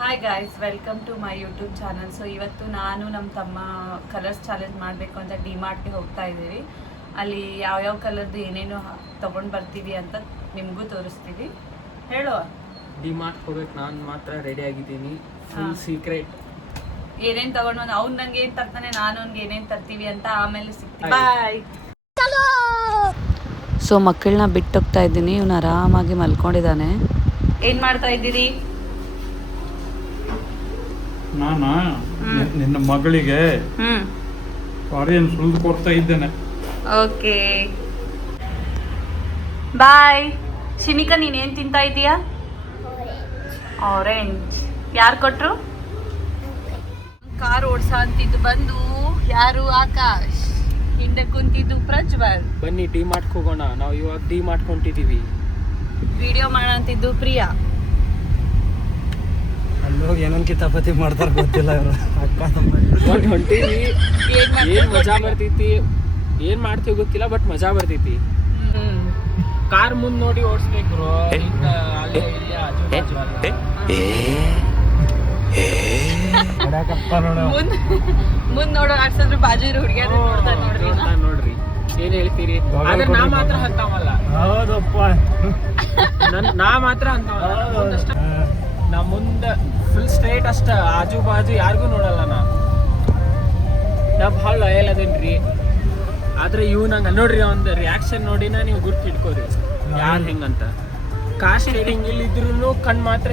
Hi guys, welcome to my YouTube channel. So ಇವತ್ತು ನಾನು ನಮ್ಮ ತಮ್ಮ ಕಲರ್ಸ್ ಚಾಲೆಂಜ್ ಮಾಡಬೇಕು ಅಂತ ಡಿಮಾರ್ಟ್ಗೆ ಹೋಗ್ತಾ ಇದ್ದೀವಿ. ಅಲ್ಲಿ ಯಾವ್ಯಾವ ಕಲರ್ದು ಏನೇನು ತೊಗೊಂಡು ಬರ್ತೀವಿ ಅಂತ ನಿಮಗೂ ತೋರಿಸ್ತೀವಿ. ಹೇಳುವ ಡಿಮಾರ್ಟ್ ಹೋಗ್ಬೇಕು. ನಾನು ಮಾತ್ರ ರೆಡಿ ಆಗಿದ್ದೀನಿ. Full secret. ಏನೇನು ತೊಗೊಂಡು ಬಂದು ಅವ್ನು ನಂಗೆ ಏನು ತರ್ತಾನೆ, ನಾನು ಅವ್ನಿಗೆ ಏನೇನು ತರ್ತೀವಿ ಅಂತ ಆಮೇಲೆ ಸಿಗ್ತೀವಿ. ಬಾಯ್. ಸೊ ಮಕ್ಕಳನ್ನ ಬಿಟ್ಟೋಗ್ತಾ ಇದ್ದೀನಿ. ಇವನು ಆರಾಮಾಗಿ ಮಲ್ಕೊಂಡಿದ್ದಾನೆ. ಏನು ಮಾಡ್ತಾ ಇದ್ದೀರಿ? ನಾನಾ ನಿನ್ನ ಮಗಳಿಗೆ ಆರೆಂಜ್ ಸುಲಿದು ಕೊಡ್ತಾ ಇದ್ದೇನೆ. Okay bye. ಶಿನಿಕಾ ನೀನೇನು ತಿಂತಾ ಇದೀಯಾ? ಆರೆಂಜ್. ಯಾರು ಕೊಟ್ರು? ಕಾರ್ ಓಡ್ಸ ಅಂತಿದ್ದು ಬಂದು ಯಾರು? ಆಕಾಶ್. ಹಿಂದೆ ಕುಂತಿದ್ದು ಪ್ರಜ್ವಲ್. ಬನ್ನಿ ಡಿಮಾರ್ಟ್ ಹೋಗೋಣ. ನಾವು ಇವಾಗ ಡಿಮಾರ್ಟ್ ಹೊಂಟಿದ್ದೀವಿ. ವಿಡಿಯೋ ಮಾಡಂತಿದ್ದು ಪ್ರಿಯಾ. ಅಲ್ಲೋಗಿ ಏನೊಂದು ಕಿತಾಪತಿ ಮಾಡ್ತಾರೆ ಗೊತ್ತಿಲ್ಲ ಇವರು. ಹೊಂಟೀವಿ. ಏನ್ ಮಜಾ ಬರ್ತೈತಿ, ಏನ್ ಮಾಡ್ತೀವಿ ಗೊತ್ತಿಲ್ಲ, ಬಟ್ ಮಜಾ ಬರ್ತೈತಿ. ಕಾರ್ ಮುಂದ್ ನೋಡಿ ಓಡಿಸ್ಬೇಕು. ಮುಂದ್ ನೋಡೋ ಆಡ್ಸಂದ್ರೆ ಬಾಜು ಇರೋ ಹುಡುಗಿಯಾರ ನೋಡ್ರಿ. ಏನ್ ಹೇಳ್ತೀರಿ? ಆದ್ರೆ ನಾ ಮಾತ್ರ ಅಂತಾವಲ್ಲ. ಹೌದಪ್ಪ, ನಾ ಮಾತ್ರ ಅಂತ ನಾ ಮುಂದ ಫುಲ್ ಸ್ಟ್ರೇಟ್ ಅಷ್ಟ, ಆಜು ಬಾಜು ಯಾರಿಗೂ ನೋಡಲ್ಲ. ನಾ ಭಾಳ ಲಾಯಲ್ ಅದೇನ್ರಿ. ಆದ್ರೆ ಇವ್ ನಂಗೆ ನೋಡ್ರಿ, ಒಂದು ರಿಯಾಕ್ಷನ್ ನೋಡಿನ ನೀವು ಗುರ್ತು ಇಟ್ಕೋರಿ ಯಾರು ಹೆಂಗಂತ. ಕಾಸ್ಟ್ ರೇಟಿಂಗ್ ಇಲ್ಲಿದ್ರು ಕಣ್ ಮಾತ್ರ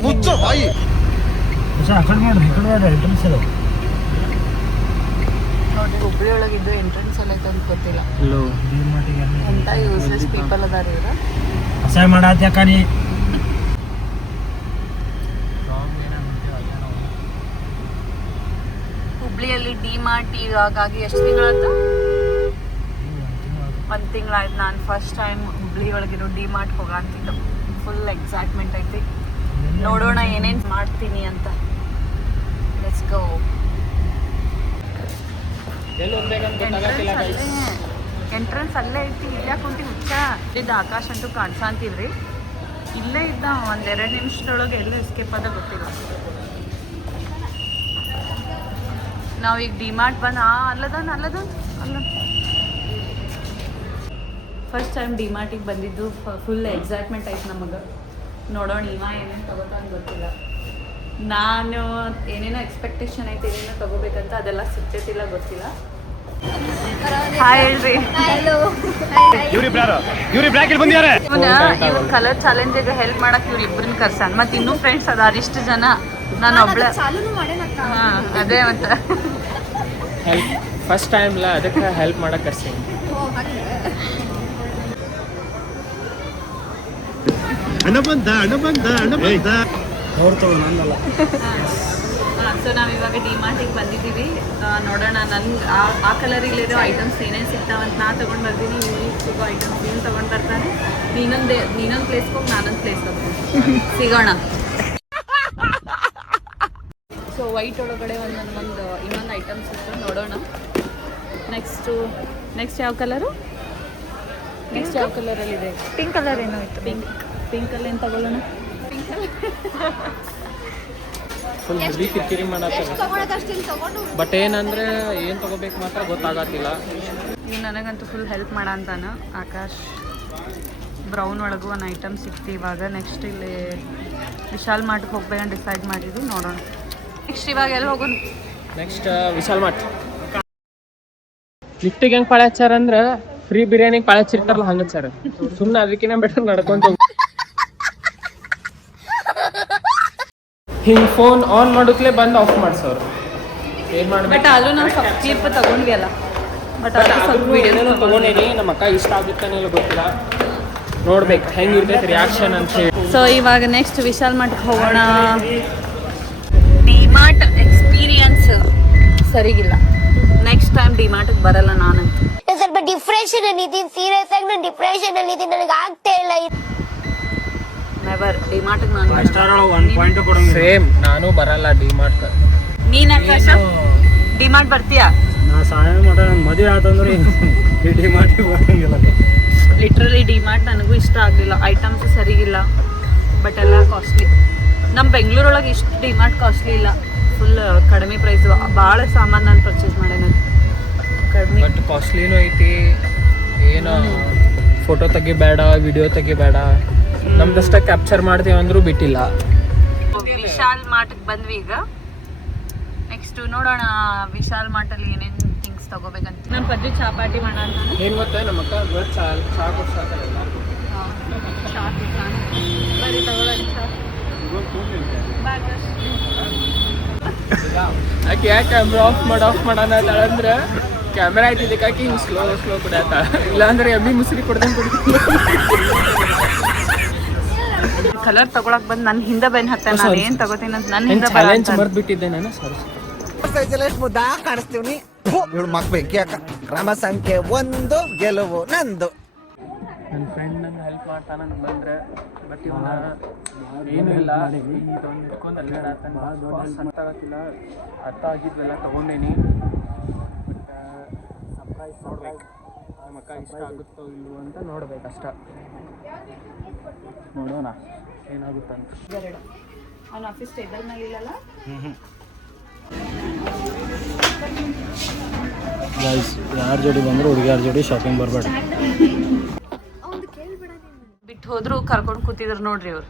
ನೋಡಿ. ಹುಬ್ಳಿ ಒಳಗಿದ್ದು ಎಂಟ್ರೆನ್ಸ್ ಎಲ್ಲ ಐತೆ ಅಂತ ಗೊತ್ತಿಲ್ಲ. ಎಂತ ಯೂಸ್ಲೆಸ್ ಪೀಪಲ್ ಅದಾರ ಇವ್ರ. ಅಸಹ್ಯ ಮಾಡತ್ಯಾಕ ನೀ? ಹುಬ್ಳಿಯಲ್ಲಿ ಡಿಮಾರ್ಟ್ ಈಗಾಗಿ ಎಷ್ಟು ತಿಂಗಳಾಯ್ತು? 1 ತಿಂಗಳಾಯ್ತು. ನಾನು ಫಸ್ಟ್ ಟೈಮ್ ಹುಬ್ಳಿ ಒಳಗಿರೋ ಡಿಮಾರ್ಟ್ ಹೋಗಂತಿದ್ದು. ಫುಲ್ ಎಕ್ಸೈಟ್ಮೆಂಟ್ ಐತಿ. ನೋಡೋಣ ಏನೇನು ಮಾಡ್ತೀನಿ ಅಂತ. Let's go. ಎಂಟ್ರೆನ್ಸ್ ಅಲ್ಲೇ ಐತಿ. ಇಲ್ಲೇ ಕುಂತಿ ಹುಚ್ಚ ಇದ್ದ. ಆಕಾಶ್ ಅಂತೂ ಕಾಣಿಸಂತಿಲ್ರಿ. ಇಲ್ಲೇ ಇದ್ದ. 1-2 ನಿಮಿಷದೊಳಗೆ ಎಲ್ಲ ಎಸ್ಕೇಪ್ ಅದ ಗೊತ್ತಿಲ್ಲ. ನಾವೀಗ ಡಿಮಾರ್ಟ್ ಬಂದು ಅಲ್ಲದ ಫಸ್ಟ್ ಟೈಮ್ ಡಿಮಾರ್ಟಿಗೆ ಬಂದಿದ್ದು. ಫುಲ್ ಎಕ್ಸೈಟ್ಮೆಂಟ್ ಆಯ್ತು ನಮಗೆ. ನೋಡೋಣ ಇವ ಏನೇನು ತಗೋತಾನೆ ಗೊತ್ತಿಲ್ಲ. ನಾನು ಏನೇನೋ ಎಕ್ಸ್ಪೆಕ್ಟೇಷನ್ ಐತೆ, ಏನೇನೋ ತಗೋಬೇಕಂತ. ಅದೆಲ್ಲ ಸಿಗ್ತೈತಿಲ್ಲ ಗೊತ್ತಿಲ್ಲ. ಹಾಯ್ ಹೇಳ್ರಿ. ಇವ್ರು ಕಲರ್ ಚಾಲೆಂಜಿಗೆ ಹೆಲ್ಪ್ ಮಾಡಕ್ ಇವ್ರು ಇಬ್ಬರನ್ನ ಕರ್ಸಾನ. ಮತ್ತೆ ಇನ್ನೂ ಫ್ರೆಂಡ್ಸ್ ಅದಾರ ಇಷ್ಟು ಜನ. ನಾನು ಒಬ್ಳೆ. ಹಾಂ ಅದೇ ಮತ್ತೆ ಫಸ್ಟ್ ಟೈಮ್ಲ ಅದಕ್ಕೆ ಹೆಲ್ಪ್ ಮಾಡಕ್ ಕರ್ಸಿ. ನೋಡ್ತವ ನನ್ನಲ್ಲ. ಸೊ ನಾವು ಇವಾಗ ಡಿಮಾರ್ಟಿಗೆ ಬಂದಿದ್ದೀವಿ. ನೋಡೋಣ ನನ್ಗೆ ಆ ಕಲರಿಲ್ಲಿರೋ ಐಟಮ್ಸ್ ಏನೇನು ಸಿಗ್ತಾವಂತ ನಾ ತೊಗೊಂಡು ಬರ್ತೀನಿ. ನೀವು ಸಿಗೋ ಐಟಮ್ಸ್ ನೀನು ತೊಗೊಂಡು ಬರ್ತಾನೆ. ನೀನೊಂದು ಪ್ಲೇಸ್ಗೆ ಹೋಗಿ ನಾನೊಂದು ಪ್ಲೇಸ್ಗೆ ಹೋಗ್ತೀನಿ. ಸಿಗೋಣ. ಸೊ ವೈಟ್ ಒಳಗಡೆ ಇನ್ನೊಂದು ಐಟಮ್ಸ್ ಇತ್ತು. ನೋಡೋಣ. ನೆಕ್ಸ್ಟ್ ಯಾವ ಕಲರು? ನೆಕ್ಸ್ಟ್ ಯಾವ ಕಲರಲ್ಲಿದೆ? ಪಿಂಕ್ ಕಲರ್ ಏನೋ ಇತ್ತು. ಪಿಂಕಲ್ಲಿ ಏನು ತಗೊಳ್ಳೋಣ? ಫುಲ್ ಹೆವಿ ಕಿರಿಕಿರಿ ಮಾಡತ್ತ. ಬಟ್ ಏನಂದ್ರೆ ಏನು ತಗೋಬೇಕು ಮಾತ್ರ ಗೊತ್ತಾಗತ್ತಿಲ್ಲ. ಈಗ ನನಗಂತೂ ಫುಲ್ ಹೆಲ್ಪ್ ಮಾಡಂತಾನ ಆಕಾಶ್. ಬ್ರೌನ್ ಒಳಗೂ ಒಂದು ಐಟಮ್ ಸಿಕ್ತಿ ಇವಾಗ. ನೆಕ್ಸ್ಟ್ ಇಲ್ಲಿ ವಿಶಾಲ್ ಮಾರ್ಟ್ಗೆ ಹೋಗ್ಬೇಕಂತ ಡಿಸೈಡ್ ಮಾಡಿದ್ವಿ. ನೋಡೋಣ ನೆಕ್ಸ್ಟ್ ಇವಾಗ ಎಲ್ಲಿ ಹೋಗೋಣ? Next Vishal mart. ಲಿಫ್ಟಿಗೆ ಹೆಂಗೆ ಪಾಳೆ ಹಚ್ಚಾರ ಅಂದ್ರೆ ಫ್ರೀ ಬಿರಿಯಾನಿಗೆ ಪಾಳೆ ಹಚ್ಚಿರ್ತಾರಲ್ಲ ಹಂಗೆ ಹಚ್ಚಾರ. ಸುಮ್ಮನೆ ಅದಕ್ಕಿಂತ ಬೆಟರ್ ನಡ್ಕೊಂತ ಹಿಂಗೆ ಫೋನ್ ಆನ್ ಮಾಡೋಕ್ಲೇ ಬಂದು ಆಫ್ ಮಾಡ್ಸೋರು. ಏನು ಮಾಡ್ಬೇಕು? ಬಟ್ ಅಲ್ಲೂ ನಾವು ಸ್ವಲ್ಪ ತಗೊಂಡ್ವಿ ಅಲ್ಲ. ಬಟ್ ಏನೇನೋ ತೊಗೊಂಡೇನಿ. ನಮ್ಮ ಅಕ್ಕ ಇಷ್ಟ ಆಗುತ್ತಾನೆ ಇಲ್ಲ ಗೊತ್ತಿಲ್ಲ. ನೋಡ್ಬೇಕು ಹೆಂಗಿರ್ತೈತೆ ರಿಯಾಕ್ಷನ್ ಅಂತ ಹೇಳಿ. ಸೊ ಇವಾಗ ನೆಕ್ಸ್ಟ್ ವಿಶಾಲ್ ಮಾರ್ಟ್ಗೆ ಹೋಗೋಣ. ಡಿಮಾರ್ಟ್ ಎಕ್ಸ್ಪೀರಿಯನ್ಸ್ ಸರಿಗಿಲ್ಲ. ನೆಕ್ಸ್ಟ್ ಟೈಮ್ ಡಿಮಾರ್ಟ್ಗೆ ಬರಲ್ಲ ನಾನಂತೂ. ಸ್ವಲ್ಪ ಡಿಪ್ರೆಷನ್ ಅಲ್ಲಿ ಇದ್ದೀನಿ. ಸೀರಿಯಸ್ ಆಗಿ ನಾನು ಡಿಪ್ರೆಷನ್ ಅಲ್ಲಿ ಇದ್ದೀನಿ. ನನಗೆ ಆಗ್ತಾ ಇಲ್ಲ. ನೆವರ್ ಡಿಮಾರ್ಟ್ಗೆ ನಾನು ಸೇಮ್. ನಾನು ಬರಲ್ಲ ಡಿಮಾರ್ಟ್. ನೀನ್ ಆಕಾಶ ಡಿಮಾರ್ಟ್ ಬರ್ತೀಯಾ? ನಾ ಸಹಾಯ ಮಾಡ. ನನ್ನ ಮದುವೆ ಆತಂದ್ರೆ ಡಿಮಾರ್ಟಿಗೆ ಬರಂಗಿಲ್ಲ. ಲಿಟ್ರಲಿ ಡಿಮಾರ್ಟ್ ನನಗೂ ಇಷ್ಟ ಆಗಲಿಲ್ಲ. ಐಟಮ್ಸ್ ಸರಿಗಿಲ್ಲ, ಬಟ್ ಎಲ್ಲ ಕಾಸ್ಟ್ಲಿ. ನಮ್ಮ ಬೆಂಗಳೂರೊಳಗೆ ಇಷ್ಟು ಡಿಮಾರ್ಟ್ ಕಾಸ್ಟ್ಲಿ ಇಲ್ಲ, ಫುಲ್ ಕಡಿಮೆ ಪ್ರೈಸ್. ಭಾಳ ಸಾಮಾನು ನಾನು ಪರ್ಚೇಸ್ ಮಾಡೇನ ಕಡಿಮೆ. ಬಟ್ ಕಾಸ್ಟ್ಲಿನೂ ಐತಿ. ಏನು ಫೋಟೋ ತೆಗಿಬೇಡ, ವಿಡಿಯೋ ತೆಗಿಬೇಡ, ನಮ್ದಷ್ಟ ಕ್ಯಾಪ್ಚರ್ ಮಾಡ್ತೀವಿ ಅಂದ್ರೂ ಬಿಟ್ಟಿಲ್ಲ. ವಿಶಾಲ್ ಮಾರ್ಟ್ಗೆ ಬಂದ್ವಿ ಈಗ. ನೆಕ್ಸ್ಟ್ ನೋಡೋಣ ವಿಶಾಲ್ ಮಾರ್ಟಲ್ಲಿ ಏನೇನು ಥಿಂಗ್ಸ್ ತಗೋಬೇಕಂತ. ನಮ್ಮ ಪದ್ಧತಿ ಚಾಪಾಟಿ ಮಾಡೋಣ. ಏನು ಗೊತ್ತಾ, ನಮ್ಮ ಅಕ್ಕ ಇವತ್ತು ಚಾ ಕೊಡ್ಸಾಕಲ್ಲ ಎಲ್ಲರಿಗೂ. ಚಾ ಬರೀ ತಗೊಳ್ಳೋಣ ಚಾ. ಆಕೆ ಯಾಕೆ ಕ್ಯಾಮ್ರಾ ಆಫ್ ಮಾಡೋಣ ಅಂದ್ರೆ ಕ್ಯಾಮ್ರಾ ಐತಿದ್ದಕ್ಕೆ ಆಕಿ ಹಿಂಗೆ ಸ್ಲೋ ಕುಡಿಯತ್ತ, ಇಲ್ಲಾಂದ್ರೆ ಎಮ್ಮಿ ಮುಸುರಿ ಕೊಡ್ದಂಗೆ ಕುಡಿತೀನಿ. ಕಲರ್ ತಗೊಳಕ್ ಬಂದು ನನ್ನ ಹಿಂದೆ ಬೆನ್ ಹತ್ತ. ನಾನು ಏನು ತಗೋತೀನಿ ಅಂತ ನನ್ನ ಹಿಂದೆ ಚಾಲೆಂಜ್ ಮರ್ದ್ಬಿಟ್ಟಿದ್ದೆ ನಾನು. ಸಾರಿ. ಕಾಣಿಸ್ತೀವಿ ಇವಳು ಮಕ್ ಬೆಂಕಿ ಅಕ್ಕ. ಕ್ರಮ ಸಂಖ್ಯೆ 1 ಗೆಲುವು ನಂದು. ನನ್ನ ಫ್ರೆಂಡ್ ನನ್ನ ಹೆಲ್ಪ್ ಮಾಡ್ತಾನಂತ ಬಂದ್ರೆ, ಬಟ್ ಇವನ ಏನೂ ಇಲ್ಲ, ಇದೊಂದು ಇಟ್ಕೊಂಡು ಅಲ್ಲಾಡತ್ತಾನ. ಅರ್ಥ ಆಗತ್ತಿಲ್ಲ, ಅರ್ಥ ಆಗಿದ್ವೆಲ್ಲ ತೊಗೊಂಡೇನಿ. ಸರ್ಪ್ರೈಸ್ ನೋಡ್ಬೇಕು, ನಮ್ಮ ಅಕ್ಕ ಇಷ್ಟ ಆಗುತ್ತೋ ಇಲ್ವೋ ಅಂತ ನೋಡ್ಬೇಕಷ್ಟ. ನೋಡೋಣ ಏನಾಗುತ್ತಂತ. ಅವ್ನ ಆಫೀಸ್ ಟೇಬಲ್ ಮೇಲೆ ಇಲ್ಲಲ್ಲ. ಯಾರ ಜೋಡಿ ಬಂದ್ರೆ ಹುಡುಗಿಯಾರ ಜೋಡಿ ಶಾಪಿಂಗ್ ಬರಬೇಡ. ಬಿಟ್ಟು ಹೋದ್ರು ಕರ್ಕೊಂಡು ಕೂತಿದ್ರು ನೋಡ್ರಿ ಅವ್ರು.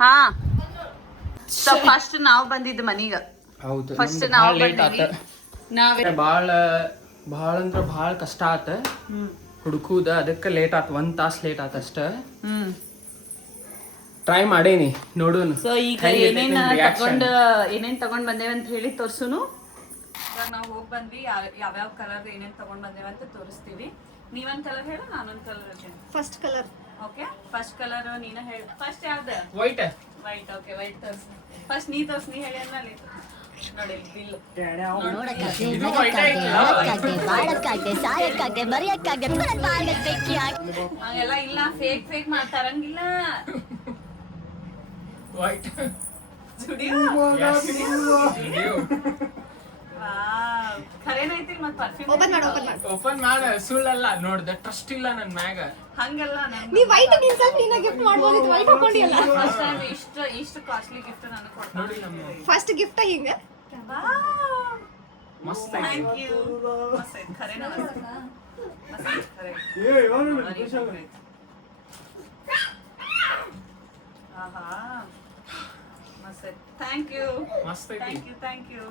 ಹಾ, ಫಸ್ಟ್ ನಾವು ಬಂದಿದ್ದು ಮನೀಗ. ಹೌದು, ಫಸ್ಟ್ ನಾವು ಬಂದಿವಿ. ನಾವೇ ಭಾಳ ಅಂದ್ರೆ ಭಾಳ ಕಷ್ಟ ಆತ ಹುಡುಕುದ. ಅದಕ್ಕೆ ಲೇಟ್ ಆತು, 1 ತಾಸು ಲೇಟ್ ಆತ ಅಷ್ಟ. ಟ್ರೈ ಮಾಡೇನಿ, ನೋಡೋಣ. ಸೊ ಈಗ ಏನೇನ್ ತಗೊಂಡ್ ಬಂದೇವೆ ಅಂತ ಹೇಳಿ ತೋರ್ಸುನು. ಇವಾಗ ನಾವು ಹೋಗಿ ಬಂದ್ವಿ, ಯಾವ್ಯಾವ ಕಲರ್ ಏನೇನ್ ತಗೊಂಡ್ ಬಂದೇವೆ ಅಂತ ತೋರಿಸ್ತೀವಿ. ನೀವೊಂದ್ ಕಲರ್ ಹೇಳು, ನಾನೊಂದ್ ಕಲರ್ ಹೇಳ್ತೀನಿ. First colour. Okay, first colour ನೀನ ಹೇಳು. ಫಸ್ಟ್ ಯಾವ್ದು? ವೈಟ್. ವೈಟ್. ಓಕೆ, ವೈಟ್ ತೋರ್ಸು. ಫಸ್ಟ್ ನೀ ತೋರ್ಸು, ನೀ ಹೇಳಿ ಅನ್ನಲ್ಲಿ ನೋಡಿ ಬಿಲ್ಲು. ಹಂಗೆಲ್ಲ ಇಲ್ಲ, ಫೇಕ್ ಮಾಡ್ತಾರಂಗಿಲ್ಲ. ವೈಟ್ ಖರೇನೈತಿ ಮತ್ ಪರ್ಫ್ಯೂಮ್ ಓಪನ್ ಮಾಡ. ಸುಳ್ಳಲ್ಲ, ನೋಡ್ದೆ ಟ್ರಸ್ಟ್ ಇಲ್ಲ ನನ್ ಮ್ಯಾಗ. ಹಂಗಲ್ಲ, ನೀ ವೈಟ್ ನಿನ್ ಸ್ವಲ್ಪ ನೀನ ಗಿಫ್ಟ್ ಮಾಡ್ಬೋದಿತ್ತು, ವೈಟ್ ಹಾಕೊಂಡಿಯಲ್ಲ. ಫಸ್ಟ್ ಟೈಮ್ ಇಷ್ಟು ಕಾಸ್ಟ್ಲಿ ಗಿಫ್ಟ್ ನನಗೆ ಕೊಡ್ತಾರೆ. ನೋಡಿ ನಮ್ಮ ಫಸ್ಟ್ ಗಿಫ್ಟ್ ಹಿಂಗ. ಮಸ್ತ್ ಥ್ಯಾಂಕ್ ಯು. ಮಸ್ತ್ ಐತಿ, ಖರೇನ ಮಸ್ತ್ ಖರೆ. ಆಹಾ, ಮಸ್ತ್ ಥ್ಯಾಂಕ್ ಯು. ಮಸ್ತ್ ಐತಿ. Thank you.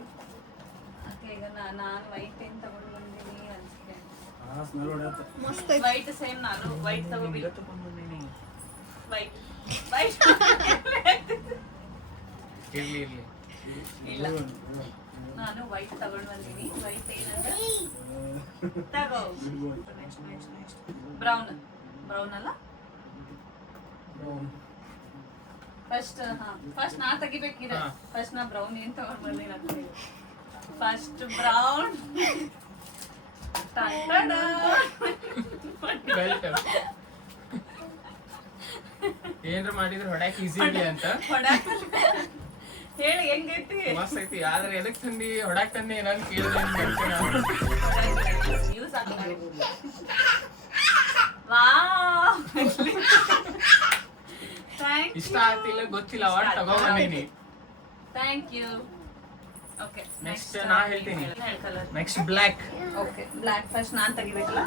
ಓಕೆ, ಈಗ ನಾನು ವೈಟ್ ಏನ್ ತಗೊಂಡು ಬಂದೀನಿ ಅನ್ಸುತ್ತೆ. ಮಸ್ತ್ ವೈಟ್ ಸೇಮ್, ನಾನು ವೈಟ್ ತಗೋಬೇಕು. ವೈಟ್ ಇರ್ಲಿ ಇಲ್ಲ, ನಾನು ವೈಟ್ ತಗೊಂಡು ಬಂದೀನಿ. ವೈಟ್ ಏನಂದ್ರೆ ತಗೋ. ನೆಕ್ಸ್ಟ್ ಬ್ರೌನ್ ಅಲ್ಲ. ಫಸ್ಟ್ ನಾ ತೆಗಿಬೇಕಿರ. ಫಸ್ಟ್ ನಾ ಬ್ರೌನ್ ಏನ್ ತಗೊಂಡ್ ಬಂದೀನಿ ಅಂತ ಹೇಳಿ. First brown. ಬೆಲ್ಟ್ ಏನ್ರ ಮಾಡಿದ್ರೆ ಹೊಡ್ಯಾಕ್ ಈಸಿ ಇರ್ಲಿ ಅಂತ. ಹೇಳಿ ಹೆಂಗೈತಿ? ಮಸ್ತ್ ಐತಿ. ಆದ್ರೆ ಎದಕ್ ತಂದಿ, ಹೊಡ್ಯಾಕ್ ತಂದಿ ಏನಾದ್ರು ಕೇಳಿದ್ರೆ ಯೂಸ್ ಆಗ್ತದೆ. ವಾವ್, ಇಷ್ಟ ಆಗ್ತಿಲ್ಲ ಗೊತ್ತಿಲ್ಲ, ಒಟ್ಟು ತಗೊಂಡ್ಬಂದೀನಿ. Thank you. ಓಕೆ, ನೆಕ್ಸ್ಟ್ ನಾ ಹೇಳ್ತೀನಿ. Next black. Okay, black first ನಾನ್ ತೆಗಿಬೇಕಲ್ಲ.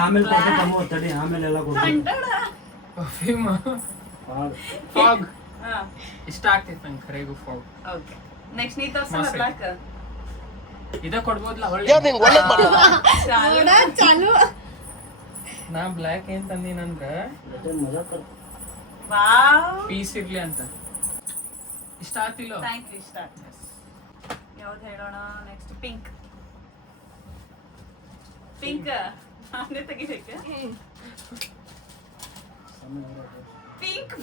ಆಮೇಲೆ ಬ್ಲ್ಯಾಕ್ ತಡಿ, ಆಮೇಲೆ ಎಲ್ಲ ಪರ್ಫ್ಯೂಮ್. ಫಾಗ್ ಇಷ್ಟ ಆಗ್ತೈತೆ ನಂಗೆ ಖರೇಗೂ ಫಾಗ್. ಓಕೆ, ನೆಕ್ಸ್ಟ್ ನೀ ತೋರ್ಸಲ್ಲ ಬ್ಲ್ಯಾಕ್. ಇದ ಕೊಡ್ಬೋದಲ್ಲ ಹೊಳ್ಳಿ. ಚಾಲು. ನಾ ಬ್ಲ್ಯಾಕ್ ಏನ್ ತಂದೀನಂದ್ರ ವಾವ್, ಪೀಸ್ ಇರ್ಲಿ ಅಂತ. ಇಷ್ಟ ಆಗ್ತಿಲ್ಲ. Thank you. ಇಷ್ಟ ಯಾವ್ದು ಹೇಳೋಣ? Next pink. ನಾನೇ ತೆಗಿಬೇಕು. ಪಿಂಕ್.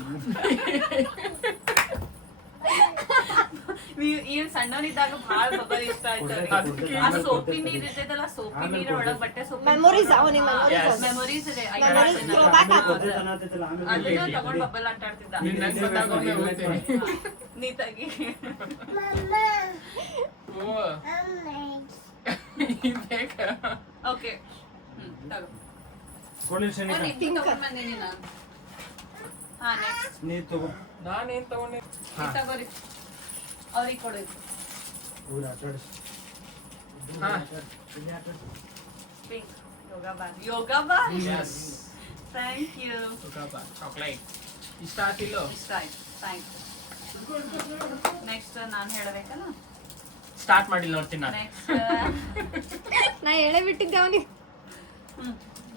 ಈ ಸಣ್ಣವನಿದ್ದಾಗ ಭಾಳ ಬಬ್ಬಲ್ ಇಷ್ಟ ಆಯ್ತು. ಆ ಸೋಪಿ ನೀರ್ ಇರ್ತೈತಲ್ಲ, ಸೋಪಿ ನೀರ್ ಒಳಗ್ ಬಟ್ಟೆ ಸೋಪಿ ಮೆಮೊರೀಸ್ ಮೆಮೊರೀಸ್ ಇದೆ. ಅದನ್ನು ತಗೊಂಡ್ ಬಬ್ಬಲ್ ಆಟ ಆಡ್ತಿದ್ದ. ನೀ ತೆಗಿ. ಓಕೆ, ತಗೋ. ತಗೊಂಡ್ ಬಂದೀನಿ ನಾನು. ಹಾ ನೆಕ್ಸ್ಟ್ ನೀ ತಗೋ ನಾನೇನ್ ತಗೊಂಡೆ ತಗೋರಿ ಅವ್ರಿಗೆ ಕೊಡೋದು ಊರ ಆಟಾಡಿ ಹಾ pink yoga bar yes thank you chocolate ಇಷ್ಟ ಆತಿಲ್ಲೋ ಇಷ್ಟ ಆಯ್ತು ಥ್ಯಾಂಕ್ ಯು ನೆಕ್ಸ್ಟ್ ನಾನು ಹೇಳಬೇಕಲ್ಲ ಸ್ಟಾರ್ಟ್ ಮಾಡಿಲ್ಲ ನೋಡ್ತೀನಿ ನಾನು ನೆಕ್ಸ್ಟ್ ನಾ ಹೇಳೇ ಬಿಟ್ಟಿದ್ದೆ ಅವನಿಗೆ.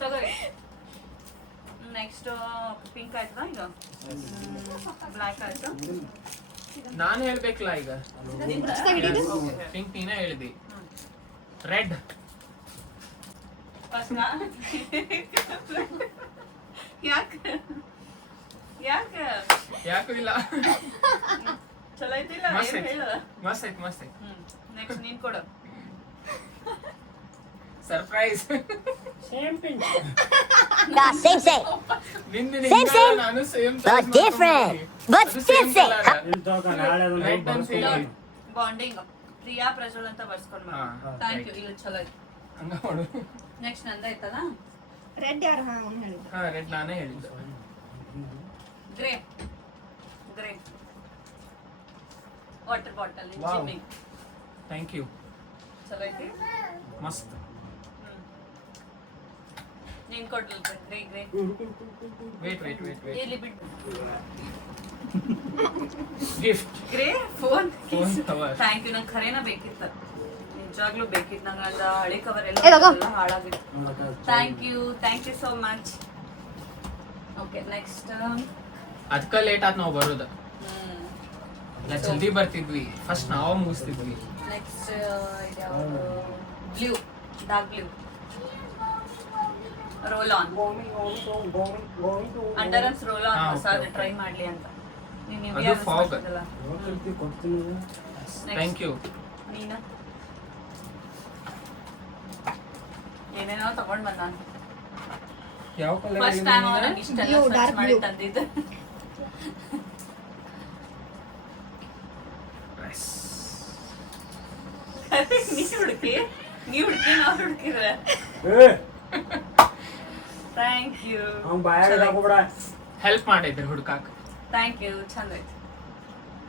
ತಗೋರಿ ನೆಕ್ಸ್ಟ್ ಪಿಂಕ್ ಆಯ್ತಾ ಈಗ ಬ್ಲ್ಯಾಕ್ ಆಯ್ತು ನಾನು ಹೇಳ್ಬೇಕಲ್ಲ ಈಗ ಪಿಂಕ್ ನೀನೇ ಹೇಳಿದಿ ರೆಡ್ ಫಸ್ಟ್ ಯಾಕೆ ಯಾಕೆ ಯಾಕೂ ಇಲ್ಲ ಚಲೋ ಐತಿಲ್ಲ ಮಸ್ತ್ ಏನ್ ಹೇಳು ಐತಿ ಮಸ್ತ್ ಐತಿ ಮಸ್ತ್ ಐತಿ ನೆಕ್ಸ್ಟ್ ನೀನ್ ಕೊಡು surprise same pink The same same, Same, same, ನಾನು same but different. But still same. ನಿಮ್ ತಗೋ ನಾಳೆ ಅದನ್ನ Red and ಬರ್ಸ್ಕೊಂಡು ಬಾಂಡಿಂಗ್ ಪ್ರಿಯಾ ಪ್ರಜ್ವಲ್ ಅಂತ ಬರ್ಸ್ಕೊಂಡ್ ಹಾ, ಥ್ಯಾಂಕ್ ಯು ಇಲ್ಲ ಚಲೋ ಐತಿ ಹಂಗ ಮಾಡು ನೆಕ್ಸ್ಟ್ ನಂದ ಐತಲ್ಲ ರೆಡ್ ಯಾರು ಹಾ ಅವ್ನು ಹೇಳಿದ. ಹಾ ರೆಡ್ ನಾನೇ ಹೇಳಿದ್ದೆ grey grey water bottle Wow. Gymming thank you ಚಲೋ ಐತಿ ಮಸ್ತ್ ನೀನ್ ಕೊಡ್ಲಿಲ್ಲ ಗ್ರೇ ಗ್ರೇ ವೇಟ್ ಇಲ್ಲಿ ಬಿಟ್ಟು gift grey phone Phone cover. Thank you ನಂಗೆ ಖರೇನ ಬೇಕಿತ್ತು ನಿಜವಾಗ್ಲೂ ಬೇಕಿತ್ತು ನಂಗೆ ಅದು ಹಳೆ ಕವರ್ ಏ, ತಗೋ. ಎಲ್ಲ ಹಾಳಾಗಿತ್ತು thank you so much okay next ಅದಕ್ಕ ಲೇಟ್ ಆತ್ ನಾವು ಬರೋದು ಇಲ್ಲ ಜಲ್ದಿ ಬರ್ತಿದ್ವಿ ಫಸ್ಟ್ ನಾವು ಮುಗಿಸ್ತಿದ್ವಿ ನೆಕ್ಸ್ಟ್ ಇದ್ಯಾವುದು blue dark blue roll on under arms roll on ಹಾ, ಹೊಸದು okay, ಟ್ರೈ ಮಾಡ್ಲಿ ಅಂತ ನೀನು ಅದು fog. ಕೊಡ್ತೀನಿ ಥ್ಯಾಂಕ್ ಯು ನೀನು ಏನೇನೋ ತಗೊಂಡ್ ಬಂದ ಯಾವ ಫಸ್ಟ್ ಟೈಮ್ ಅವ್ರಿಗೆ ಇಷ್ಟೆಲ್ಲ Blue, ಸರ್ಚ್ dark ಮಾಡಿ blue. ತಂದಿದ್ದು ನೀ ಹುಡುಕಿ ನಾವು ಹುಡುಕಿದ್ರೆ ಏ ಥ್ಯಾಂಕ್ ಯು ಅವ್ನ್ ಬಾಯಾಗ ಹಾಕೋಬಿಡ ಹೆಲ್ಪ್ ಮಾಡಿದ್ರಿ ಹುಡ್ಕಾಕ್ ಥ್ಯಾಂಕ್ ಯು ಚಂದ ಐತಿ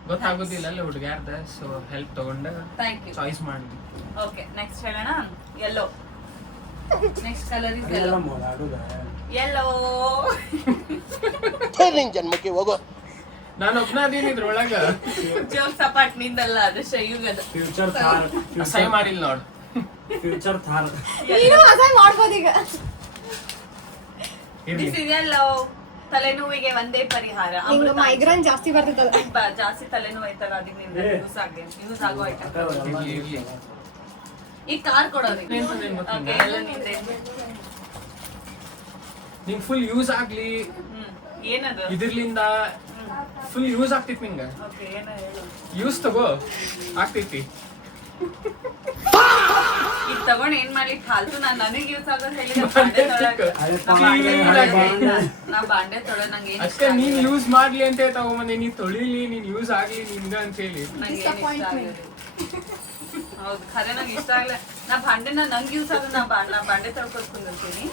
ಗೊತ್ತಾಗೋದಿಲ್ಲ ಅಲ್ಲ ಹುಡುಗ್ಯಾರ್ದ ಸೊ ಹೆಲ್ಪ್ ತಗೊಂಡ ಥ್ಯಾಂಕ್ ಯು ಚಾಯ್ಸ್ ಮಾಡಿದ್ವಿ ಓಕೆ ನೆಕ್ಸ್ಟ್ ಹೇಳೋಣ ಯೆಲ್ಲೋ ನೆಕ್ಸ್ಟ್ ಕಲರ್ ಇಸ್ ಎಲ್ಲ ಯೆಲ್ಲೋ ಮಾಡೋದ ಯೆಲ್ಲೋ ನಿನ್ ಜನ್ಮಕ್ಕೆ ಹೋಗೋ ನಾನು ಒಬ್ನಾದೀನಿ ಇದ್ರೊಳಗ ಜೋಕ್ ಸಪಾಟ್ ನಿಂದಲ್ಲ ಅದು ಶಯುಗದ ಫ್ಯೂಚರ್ ಥಾರ್ ಅಸಹ್ಯ ಮಾಡಿಲ್ಲ ನೋಡ್ ಫ್ಯೂಚರ್ ಥಾರ್ ನೀನು ಅಸಹ್ಯ ಮಾಡ್ಬೋದು ಈಗ. ಇರ್ಲಿ ದಿಸ್ ಇಸ್ ಯೆಲ್ಲೋ ತಲೆನೋವಿಗೆ ಒಂದೇ ಪರಿಹಾರ ನಿಂಗೆ ಅಮೃತ ಮೈಗ್ರೇನ್ ಜಾಸ್ತಿ ಬರ್ತೈತಲ್ಲ. ಜಾಸ್ತಿ ತಲೆನೋವು ಐತಲ್ಲ ಅದಕ್ಕೆ ನಿಮ್ಗೆ ಯೂಸ್ ಆಗೋ ಐಟಮ್ ಇರ್ಲಿ ಈ ಕಾರ್ ಕೊಡೋರಿಗೆ ಎಂತದೇನ್ ಗೊತ್ತಿಲ್ಲ. Okay, ಎಲ್ಲ ನಿಂದೆ. ನಿಂಗ್ ಫುಲ್ ಯೂಸ್ ಆಗ್ಲಿ ಏನದು ಇದ್ರಲಿಂದ ಫುಲ್ ಯೂಸ್ ಆಗ್ತೈತಿ ನಿಂಗ ಓಕೆ ಏನ ಹೇಳು ಯೂಸ್ ತಗೋ ಆಗ್ತೈತಿ ಈಗ ತಗೊಂಡ್ ಏನ್ ಮಾಡ್ಲಿ ಫಾಲ್ತು ನನಗೆ ಯೂಸ್ ಆಗೋದು ಹೇಳಿದ್ರೆ ಬಾಂಡೆ ನಾ ಬಾಂಡೆ ತೊಳೆ ನಂಗೆ ಏನ್ ಅಷ್ಟೇ ನೀನ್ ಯೂಸ್ ಮಾಡ್ಲಿ ಅಂತ ತಗೊಂಬಂದೆ ನೀನ್ ತೊಳಿಲಿ ನೀನ್ ಯೂಸ್ ಆಗ್ಲಿ ನಿನ್ಗ ಅಂತ ಹೇಳಿ ನಂಗೆ ಏನ್ ಇಷ್ಟ ಆಗಲ್ಲ. ಹೌದು ಖರೆ ನಂಗೆ ಇಷ್ಟ ಆಗ್ಲಿಲ್ಲ ನಾ ನಂಗೆ ಯೂಸ್ ಆಗೋದು ನಾ ಬಾಂಡೆ ತೊಳ್ಕೊತ್ ಕುಂದಿರ್ತೀನಿ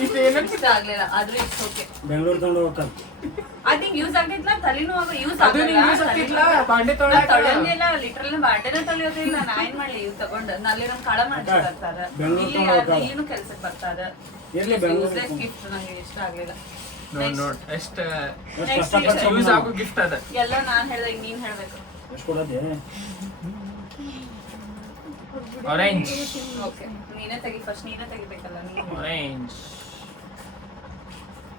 ಇದೇನಂತ ಇಷ್ಟ ಆಗ್ಲಿಲ್ಲ ಆದ್ರೆ ಇಟ್ಸ್ ಓಕೆ ಬೆಂಗಳೂರು ತಂದು ಹೋಗ್ತಾರೆ ಅದ್ ನಿಂಗೆ ಯೂಸ್ ಆಗ್ತೈತ್ಲ ತಲೆನೂ ಯೂಸ್ ಅದು ನಿಂಗ್ ಯೂಸ್ ಆಗ್ತಿತ್ಲ ಬಾಂಡೆ ತೊಳ್ಯಾಕ? ತೊಳೆಯಂಗಿಲ್ಲ ಲಿಟ್ರಲ್ ಬಾಂಡೆನ ತೊಳೆಯೋದಿಲ್ಲ ನಾ ಏನ್ ಮಾಡ್ಲಿ ಇವ್ ತಗೊಂಡ್ ನಲ್ಲಿ ನಮ್ ಕಾಳ ಮಾಡ್ಸಿ ಬರ್ತಾರ ಇಲ್ಲಿ ಇಲ್ಲಿನೂ ಕೆಲ್ಸಕ್ಕೆ ಬರ್ತಾರ ಇರ್ಲಿ ಬೆಂಗಳೂರು ಯೂಸ್ಲೆಸ್ ಗಿಫ್ಟ್ ನಂಗೆ ಇಷ್ಟ ಆಗ್ಲಿಲ್ಲ ನೋಡ್ ಎಷ್ಟ ನೆಕ್ಸ್ಟ್ ಯೂಸ್ ಆಗೋ ಗಿಫ್ಟ್ ಅದ ಎಲ್ಲ ನಾನ್ ಹೇಳ್ದೆ ಈಗ ನೀನ್ ಹೇಳ್ಬೇಕು ಎಷ್ಟು ಕೊಡೋದೆ ಆರೆಂಜ್ ಓಕೆ ನೀನೇ ತೆಗಿ ಫಸ್ಟ್ ನೀನೇ ತೆಗಿಬೇಕಲ್ಲ ನೀನು ಆರೆಂಜ್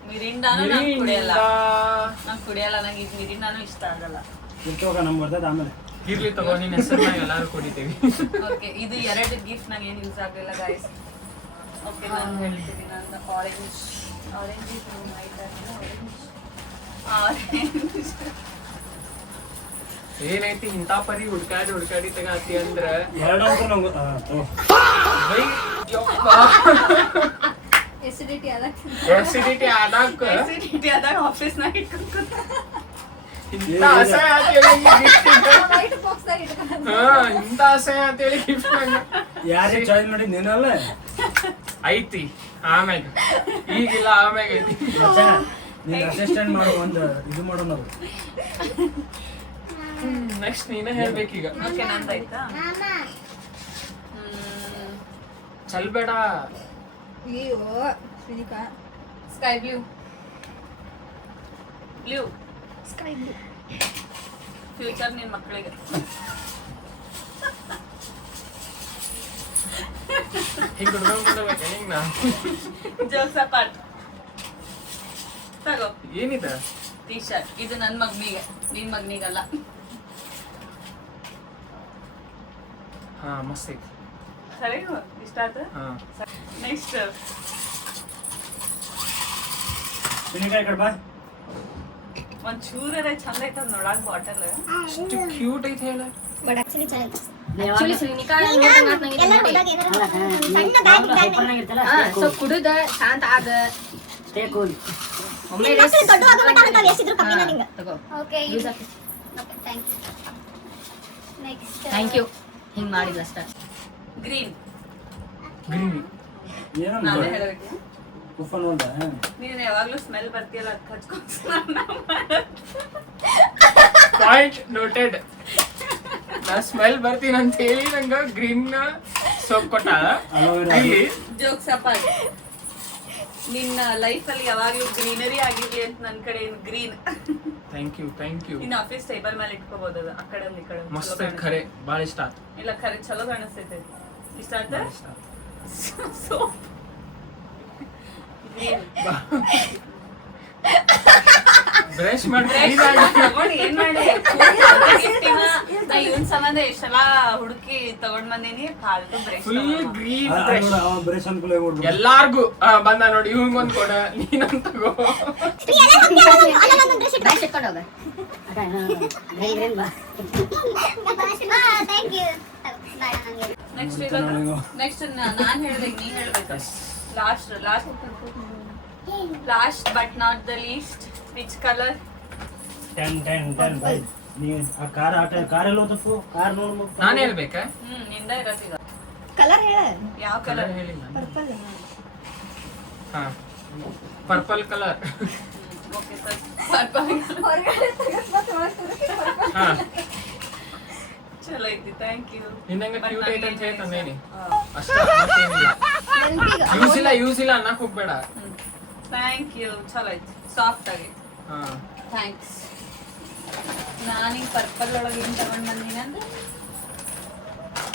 ಮಿರಿಂಡಾನು ನಂಗೆ ಕುಡಿಯಲ್ಲ ನಂಗೆ ಇದು ಮಿರಿಂಡಾನು ಇಷ್ಟ ಆಗಲ್ಲ ಇರ್ತೋಗ ನಮ್ಗೆ ಬರ್ತದೆ ಆಮೇಲೆ ಇರ್ಲಿ ತಗೋ ನಿನ್ ಹೆಸರನ್ನ ಎಲ್ಲಾರು ಕುಡಿತೀವಿ ಓಕೆ ಇದು ಎರಡು ಗಿಫ್ಟ್ ನಂಗೆ ಏನು ಯೂಸ್ ಆಗಲಿಲ್ಲ ಗೈಸ್ ಓಕೆ ನಾನು ಹೇಳ್ತೀನಿ ನಂದು ಆರೆಂಜ್ ಏನೈತಿ ಇಂತ ಪರಿ ಹುಡ್ಕಾಡಿ ತಗಾತಿ ಅಂದ್ರ ಎರಡು ಅಂತ ನಂಗೆ ಬೈ ಯಪ್ಪ. ಎಸಿಡಿಟಿ ಅದ. acidity ಆದಾಕ ಆಸಿಡಿಟಿ ಆದಾಗ ಆಫೀಸ್ನಾಗ ಇಟ್ಕೊಂಡು ಇಂತ ಅಸಹ್ಯ ಅಂತೇಳಿ ಗಿಫ್ಟ್ ವೈಟ್ ಬಾಕ್ಸ್ದಾಗ ಇಟ್ಕೊಂಡು. ಇಂತ ಅಸಹ್ಯ ಅಂತೇಳಿ ಗಿಫ್ಟ್ ಯಾರೇ ಚಾಯ್ಸ್ ಮಾಡಿ ನೀನಲ್ಲ ಐತಿ ಆಮ್ಯಾಗ ಈಗಿಲ್ಲ ಆಮ್ಯಾಗ ಐತಿ ನೀನು ಅಸಿಸ್ಟೆಂಟ್ ಮಾಡೋ ಒಂದು ಇದು ಮಾಡೋಣ ನಾವು. ನೆಕ್ಸ್ಟ್ ನೀನೇ ಹೇಳ್ಬೇಕೀಗ. ಓಕೆ ನಂದಾಯ್ತಾ? ಚಲ್ಬೇಡ. ಅಯ್ಯೋ Srinika sky blue. Blue sky blue. Future ನಿನ್ ಮಕ್ಕಳಿಗೆ. ಹಿಂಗ್ ಹುಡ್ಕೊಂಡ್ಬಿಡ್ಬೇಕು ಹಿಂಗ್ ನಾ. Jokes apart. ತಗೋ ಏನಿದೆ? T shirt. ಇದು ನನ್ನ ಮಗನಿಗೆ, ನಿನ್ ಮಗನಿಗಲ್ಲ. ಹಾ ಮಸ್ತ್ ಐತಿ. ಸರಿ ಇಷ್ಟ ಆಯ್ತು. ಹಾ ನೆಕ್ಸ್ಟ್ ಶ್ರೀನಿಕಾ ಈ ಕಡೆ ಬಾ. ಒಂದ್ ಚೂರೇ ಚಂದ ಐತದ ನೋಡಾಕ್ ಬಾಟಲ್. ಎಷ್ಟು ಕ್ಯೂಟ್ ಐತಿ ಹೇಳ. ಬಟ್ ಆಕ್ಚುಲಿ ಚೆನ್ನಾಗಿ ಆಕ್ಚುಲಿ ಶ್ರೀನಿಕಾ ಸೊ ಕುಡುದ ಶಾಂತ ಆಗ ಸ್ಟೇ ಕೂಲ್. ಒಮ್ಮೆ ತಗೋ. ಓಕೆ ನೆಕ್ಸ್ಟ್ ಥ್ಯಾಂಕ್ ಯು ಹಿಂಗ್ ಮಾಡಿದ್ಲ ಅಷ್ಟ. ಗ್ರೀನ್. ಗ್ರೀನ್. ಏನೋ ನಾನೇ ಹೇಳ್ಬೇಕು. ಉಪ್ಪ ನೋಡ. ನೀನ್ ಯಾವಾಗ್ಲೂ ಸ್ಮೆಲ್ ಬರ್ತೀಯಲ್ಲ ಅದ್ ಹಚ್ಕೊಂಡ್ ಪಾಯಿಂಟ್ ನೋಟೆಡ್. ನಾ ಸ್ಮೆಲ್ ಬರ್ತೀನಿ ಅಂತ ಹೇಳಿ ನಂಗ ಗ್ರೀನ್ ಸೋಪ್ ಕೊಟ್ಟ. ಇಲ್ಲಿ ಜೋಕ್ಸ್ ಅಪಾರ್ಟ್. ನಿನ್ನ ಲೈಫ್ ಅಲ್ಲಿ ಯಾವಾಗ್ಲೂ ಗ್ರೀನರಿ ಆಗಿರ್ಲಿ ಅಂತ ನನ್ ಕಡೆ green. Thank you thank you. ನಿನ್ನ ಆಫೀಸ್ ಟೇಬಲ್ ಮೇಲೆ ಇಟ್ಕೋಬಹುದು ಅದು, ಆ ಕಡೆ ಈ ಕಡೆ. ಮಸ್ತ್ ಚಲೋ ಐತ್ ಖರೆ, ಭಾಳ ಇಷ್ಟ ಆಯ್ತು. ಕಾಣಿಸ್ತೈತೆ. ಇಲ್ಲ ಖರೆ ಚಲೋ ಕಾಣಿಸ್ತೈತೆ. ಇಷ್ಟ ಆಯ್ತಾ? ಭಾಳ ಇಷ್ಟ ಆಯ್ತು. Soap green. ಬ್ರಷ್ ಮಾಡಿ ತಗೊಂಡು ಏನ್ ಮಾಡಿ ನಾ ಇವನ್ ಸಂಬಂಧ ಎಷ್ಟೆಲ್ಲ ಹುಡುಕಿ ತಗೊಂಡ್ ಬಂದೀನಿ. ಫಾಲ್ತು ಬ್ರಷ್. Full green brush. ಬರೀ ಸಂಕುಲ ಕೊಡ್ಬೋದು. ಎಲ್ಲಾರ್ಗು ಬಂದ ನೋಡಿ, ಇವಂಗ್ ಒಂದ್ ಕೊಡ, ನೀನೊಂದ್ ತಗೋ. ಬ್ರಷ್ ಇಟ್ಕೊಂಡು ಹೋಗ. ನೆಕ್ಸ್ಟ್ ನಾನ್ ಹೇಳ್ಬೇಕು, ನೀ ಹೇಳ್ಬೇಕು. Last but not the least, which colour? 10 by. ನೀವು ಆ ಕಾರ್ ಕಾರೆಲ್ಲ ತಪ್ಪು ಕಾರ್ ನೋಡ್ಬೇಕು. ನಾನ್ ಹೇಳ್ಬೇಕಾ? ನಿಂದ ಇರತ್ತೀಗ. ಕಲರ್ ಹೇಳ. ಯಾವ ಕಲರ್? ಹೇಳಿಲ್ಲ. ಪರ್ಪಲ್. ಹಾ purple colour. Okay sir. Purple ಹೊರಗಡೆ ತೆಗೆದು ಮತ್ತೆ ಒಳಗೆ ಹಾ ಚಲೋ ಐತಿ. Thank you. ನಿನ್ನಂಗ ಕ್ಯೂಟ್ ಐತೆ ಅಂತ ಹೇಳ್ತಾನೇನಿ ಅಷ್ಟ. ಮತ್ತೇನಿಲ್ಲ. ಯೂಸ್ ಇಲ್ಲ ಅನ್ನಕ್ ಹೋಗ್ಬೇಡ. Thank you. ಚಲೋ ಐತಿ, ಸಾಫ್ಟ್ ಆಗೈತಿ. ಹಾ ಥ್ಯಾಂಕ್ಸ್. ನಾನೀಗ ಪರ್ಪಲ್ ಒಳಗೆ ಏನ್ ತಗೊಂಡ್ ಬಂದೀನಿ ಅಂದ್ರೆ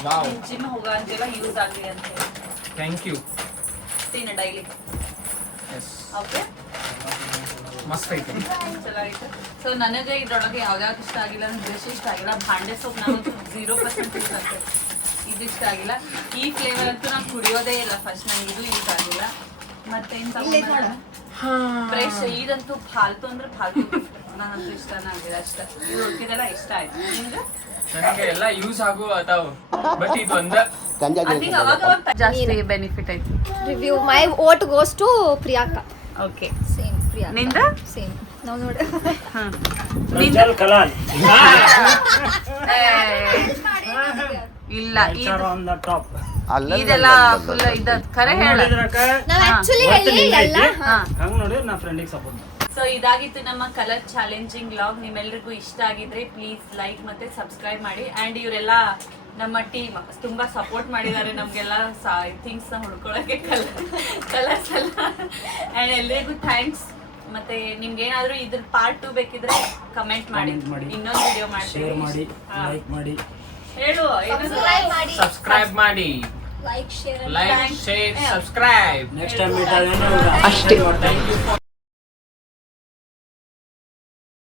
ವಾವ್ ಜಿಮ್ ಹೋಗ ಅಂತೆಲ್ಲ ಯೂಸ್ ಆಗಲಿ ಅಂತ ಹೇಳಿ ಥ್ಯಾಂಕ್ ಯು. ತಿನ್ನ ಡೈಲಿ. ಎಸ್ ಓಕೆ, ಮಸ್ತ್ ಐತಿ. ಚೆನ್ನಾಗಿತ್ತು. ಸೊ ನನಗೆ ಇದ್ರೊಳಗೆ ಯಾವ್ದಾವ್ದು ಇಷ್ಟ ಆಗಿಲ್ಲ ಅಂದ್ರೆ ಬ್ರಷ್ ಇಷ್ಟ ಆಗಿಲ್ಲ. ಭಾಂಡೆ ಸೋಪ್ ನಾನು 0% ಇಷ್ಟ ಆಗ್ತದೆ. ಇದು ಇಷ್ಟ ಆಗಿಲ್ಲ. ಈ ಫ್ಲೇವರ್ ಅಂತೂ ನಾನು ಕುಡಿಯೋದೇ ಇಲ್ಲ. ಫಸ್ಟ್ ನಂಗೆ ಇದು ಯೂಸ್ ಆಗಿಲ್ಲ. ಮತ್ತೇನ್ ತಗೊಂಡ ಬ್ರಷ್ ಇದಂತೂ ಫಾಲ್ತು ಅಂದ್ರೆ ಫಾಲ್ತು. ನನಗಂತೂ ಇಷ್ಟನೇ ಆಗಿದೆ ಅಷ್ಟೇ. ಇದು ಉಳ್ಕಿದೆಲ್ಲ ಇಷ್ಟ ಆಯ್ತು. ನಿಮ್ಗೆ ನನಗೆ ಎಲ್ಲ ಯೂಸ್ ಆಗು ಅದಾವ, ಬಟ್ ಇದು ಒಂದ ಅದೀಗ ಅವಾಗ ಜಾಸ್ತಿ ಬೆನಿಫಿಟ್ ಐತಿ. Review my vote goes to Priyanka. Okay, same Priyanka. ನಿಂದ ಸೇಮ್. ನಾವು ನೋಡಿ ಪ್ರಜ್ವಲ್ ಕಲಾಲ್. ಇಲ್ಲ HR on the top. ಇದೆಲ್ಲ ಫುಲ್ ಇದ ಖರೆ ಹೇಳ. ನಾವು ಆಕ್ಚುಲಿ ಹೇಳಿ ಎಲ್ಲ ಹಂಗ ನೋಡಿ ನಾ ಫ್ರೆಂಡಿಗೆ ಸಪೋರ್ಟ್. ಸೊ ಇದಾಗಿತ್ತು ನಮ್ಮ ಕಲರ್ ಚಾಲೆಂಜಿಂಗ್ ವ್ಲಾಗ್. ನಿಮ್ಮೆಲ್ಲರಿಗೂ ಇಷ್ಟ ಆಗಿದ್ರೆ ಪ್ಲೀಸ್ ಲೈಕ್ ಮತ್ತೆ ಸಬ್ಸ್ಕ್ರೈಬ್ ಮಾಡಿ. ಅಂಡ್ ಇವರೆಲ್ಲ ನಮ್ಮ ಟೀಮ್ ತುಂಬಾ ಸಪೋರ್ಟ್ ಮಾಡಿದ್ದಾರೆ ನಮ್ಗೆಲ್ಲ ಥಿಂಗ್ಸ್ ನ ಹುಡ್ಕೊಳಕ್ಕೆ, ಕಲರ್ಸ್ ಎಲ್ಲ. ಅಂಡ್ ಎಲ್ರಿಗೂ ಥ್ಯಾಂಕ್ಸ್. ಮತ್ತೆ ನಿಮ್ಗೆ ಏನಾದ್ರು ಇದ್ರ ಪಾರ್ಟ್ 2 ಬೇಕಿದ್ರೆ ಕಮೆಂಟ್ ಮಾಡಿ, ಇನ್ನೊಂದು ವಿಡಿಯೋ ಶೇರ್ ಮಾಡಿ, ಮಾಡ್ತೀವಿ. ಲೈಕ್ ಮಾಡಿ, ಹೇಳು ಸಬ್ಸ್ಕ್ರೈಬ್ ಮಾಡಿ, like share like share subscribe. Next time meet ಆಗೋಣ. Thank you.